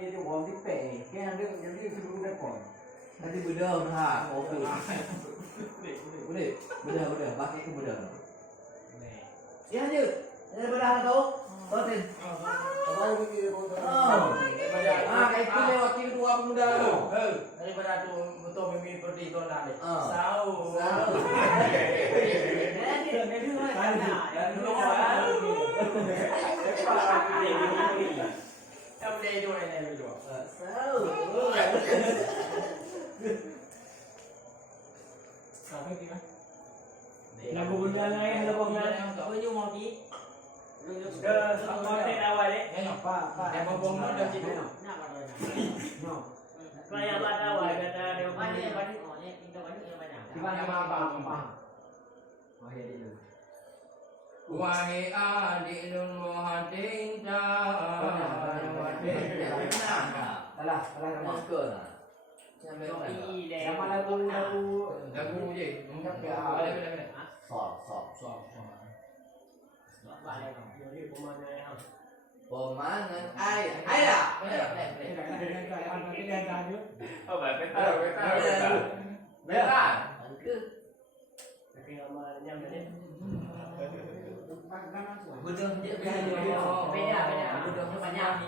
dia orang di pek kan ada jadi sebelum depan. Nanti beda ha. Okey. Boleh. Beda. Pakai ke beda. Ya je. Ada beda tu. Betul. Kalau begini pun. Kayak itu lewat kiri dua pemuda tu. Daripada tu betul mimi seperti itu nak deh. Sau. Lagu bunda lain, lagu bunda lain. Kau ni mau pergi? Konten awal ni. Pak. Yang bong ni dah situ. No. Kaya pada awal kata dia mana yang mana? Oh, ni kita mana yang mana? Di mana apa? Oh ya dia. Wahai adik nun muhadin Salah nama ke lah. Sama lagu je. Boleh. Sop. Balik. Jadi pemanai ha. Pemangan ayah. Oh, beta. Ke Tapi amalnya ni. Budak dia Beda. Budak banyak ni.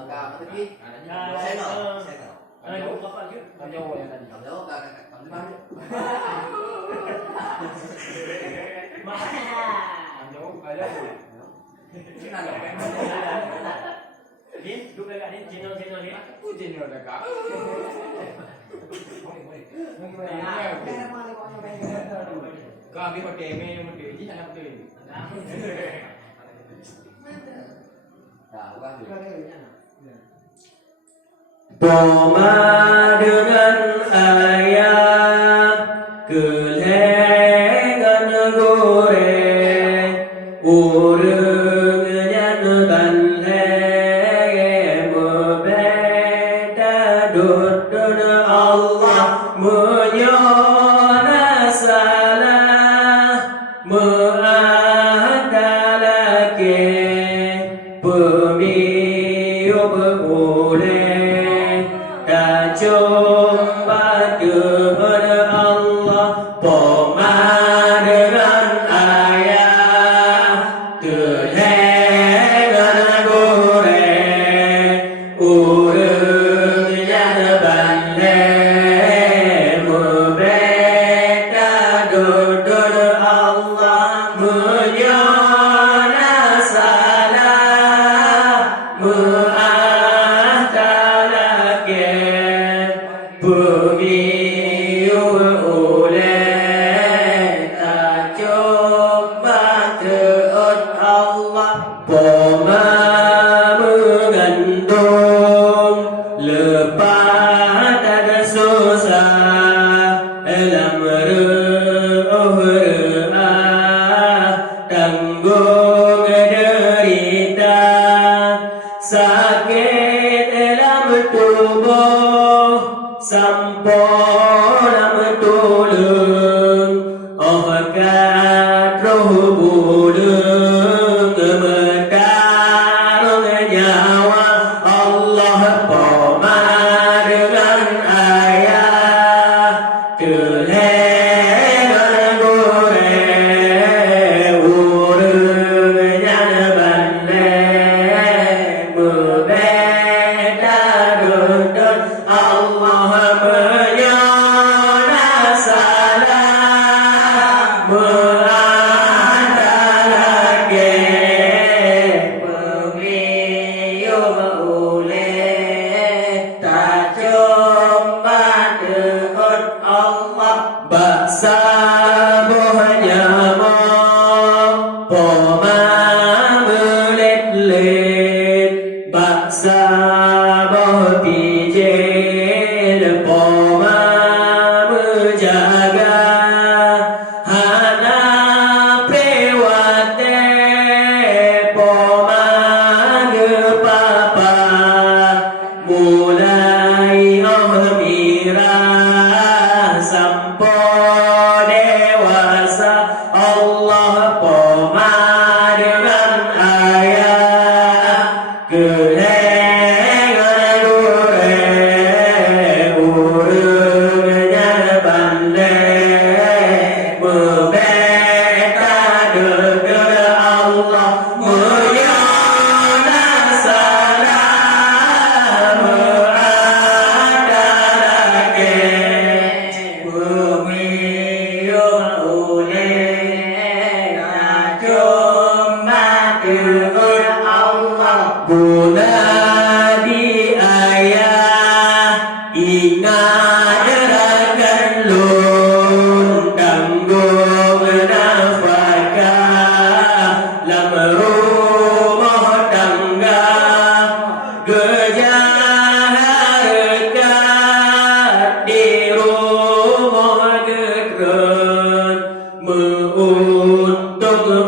Kau tadi. Saya Ayo apa lagi? Kanyo yang tadi. Kalau kau mana? Ni, duduk dekat ni, channel ni. Aku jenis dekat. Kau ambil pakai email yang betul. Ini tak betul. Tahu kan? Poma dengan ayam kelengan goreng urungnya nebanleng berbeda dudun Allah menyona salah mengadalake pemiu beruleng dan coba kepada Allah poma dengan ayah kelengan goreng urungnya nebanleng berbeda dudun Allah menyona salah mengadalake pemiu oleh tak coba teut Allah poma mengandung lepas dan susah dalam tanggung derita sakit dalam tubuh sampun tulung oh kat roh bulung medarung nyawa Allah poma dengan ayah kelengan goreng urungnya nebanleng berbeda dudun Allah menyona salah mengadalake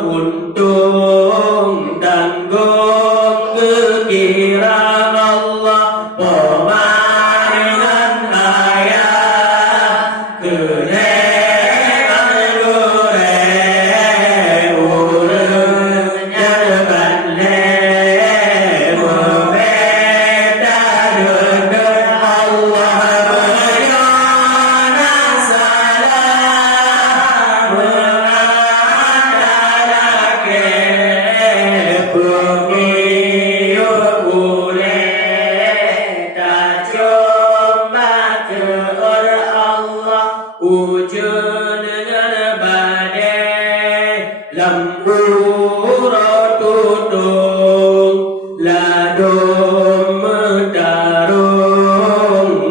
untung tanggung kekira Allah pemaringan ayah kerekan gore urungnya bale membeda dengan Allah menyana salam mengadalake bumi ule tak coba teor Allah ujun dengan badai lambura tutung ladum mendarung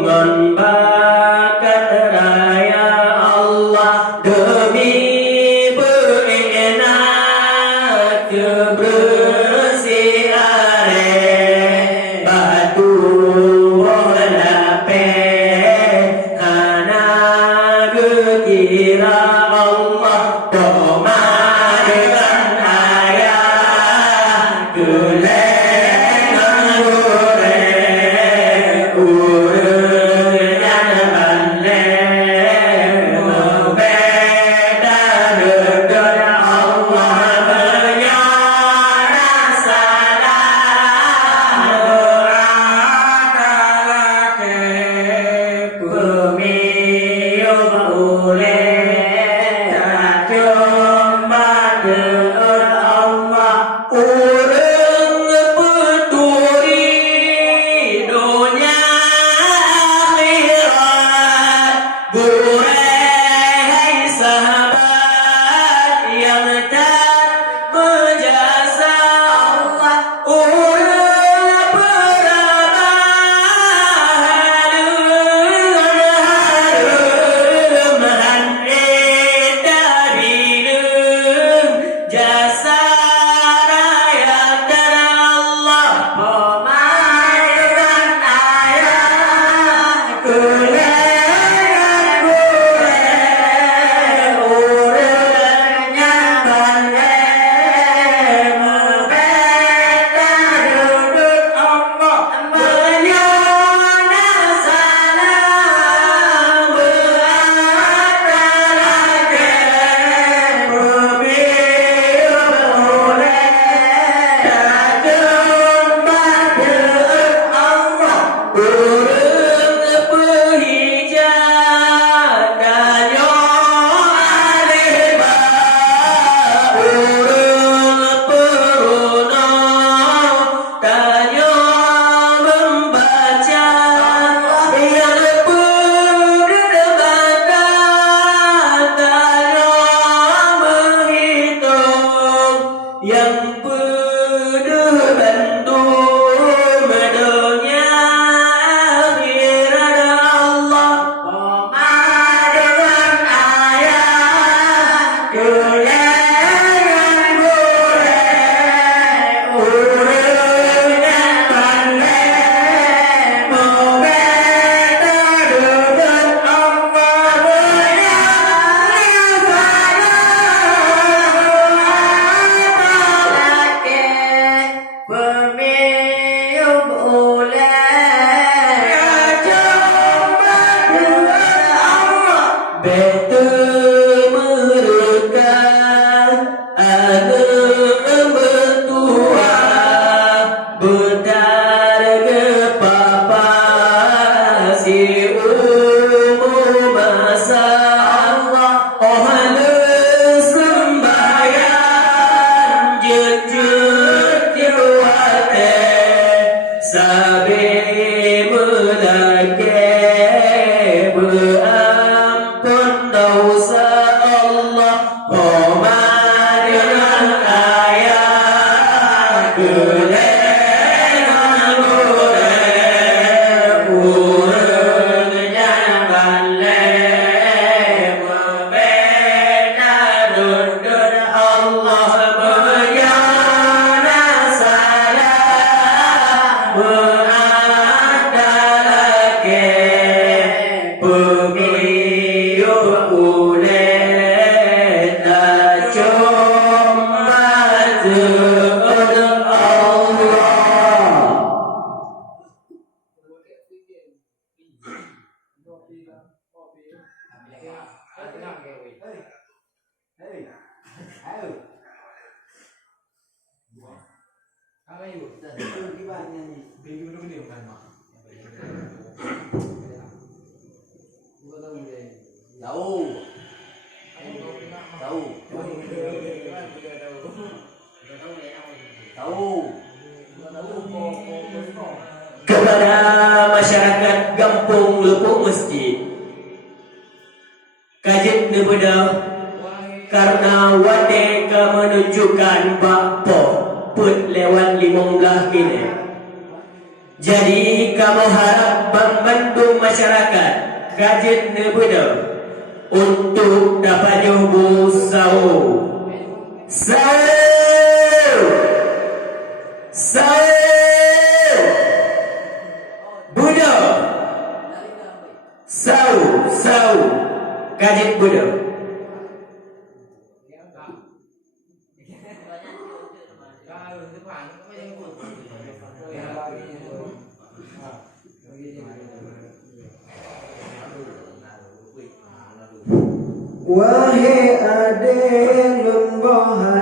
ngon bakat raya Allah demi berenak bersih are batu lape kana kira Allah pemaringan ayah kelengan gore urungnya bale membeda dengan Allah menyana salam mengadalake bumi ule tak coba dengan Allah urung peduli dunia akhirat burai sahabat yang tak berjasa Allah urung harum handai darinum jasa raya dan Allah pemaringan ayah kelengan gore urungnya bale membeda dengan Allah menyana salam mengadalake bumi ule tak coba dengan Allah urung pehijat danyo aleba urung peruna danyo membaca yang perdebatan danyo menghitung yang berbantu medonya akhirat Allah pemaringan ayah kelengan gore urungnya bale membeda dengan Allah menyana salam bumi ule coba dengan Allah betu mereka ada mentua betar ke papa si masa Allah oh sembahyang jejak jiwate sabi melake berampun dosa Allah pemaringan Tahu. Tahu. Tahu. Kepada masyarakat Kampung Lepuk Masjid, kajit nebeda karena wadeka menunjukkan bakpo put lewat 15 minit. Jadi kamu harap membantu masyarakat kajit nebeda untuk dapat nyubu sahur. Buddha sau kajit Buddha. Wahai ade lun bohan